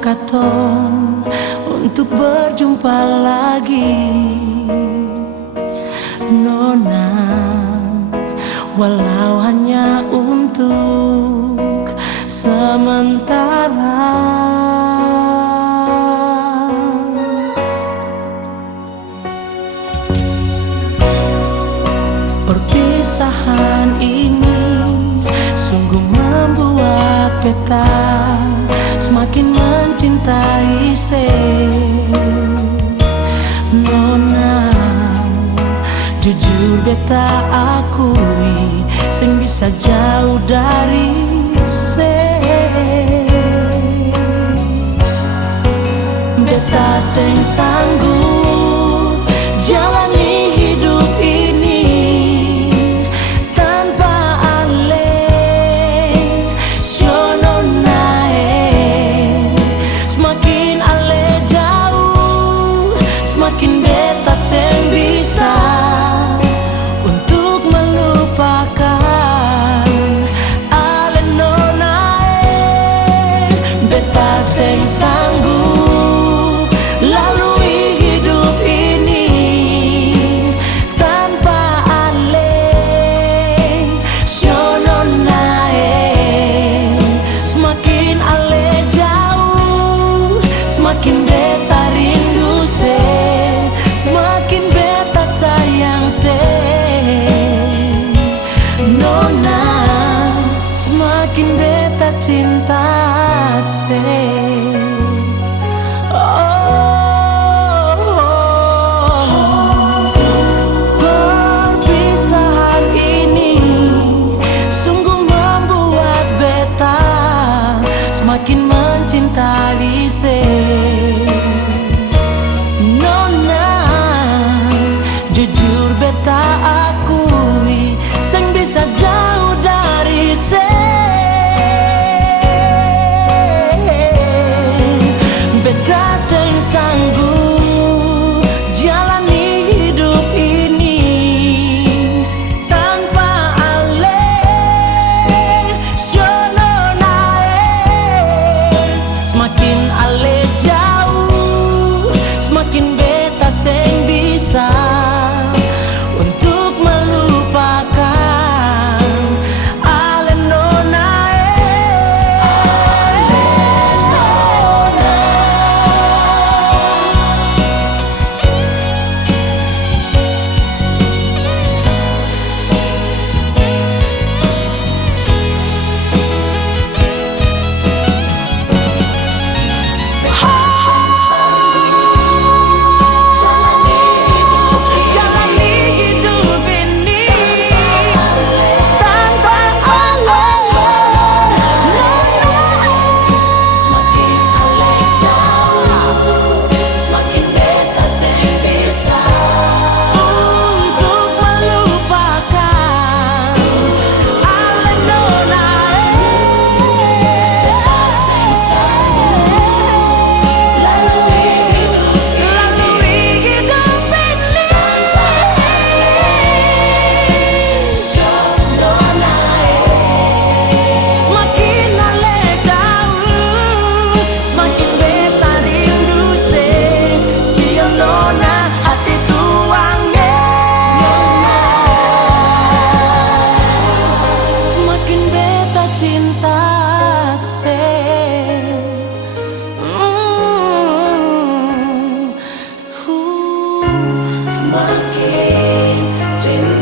katong untuk berjumpa lagi, Nona, walau hanya untuk sementara. Perpisahan ini sungguh membuat beta semakin mencintai Nona. Jujur beta akui sing bisa jauh dari beta sing sanggup jalani hidup ini tanpa ale. Nona, semakin ale jauh, semakin beta sing bisa untuk melupakan ale. Nona, beta sing sanggup lalui hidup ini tanpa ale. Nona, semakin ale jauh, semakin beta rindu semakin beta sayang Nona, semakin beta cinta Perpisahan ini sungguh membuat beta semakin mencintai Nona. Jujur beta akui sing bisa jauh dari beta sing sanggup jalani hidup ini tanpa ale. Nona, semakin ale jauh, semakin beta sing bisa untuk melupakan ale. Nona, semakin cinta.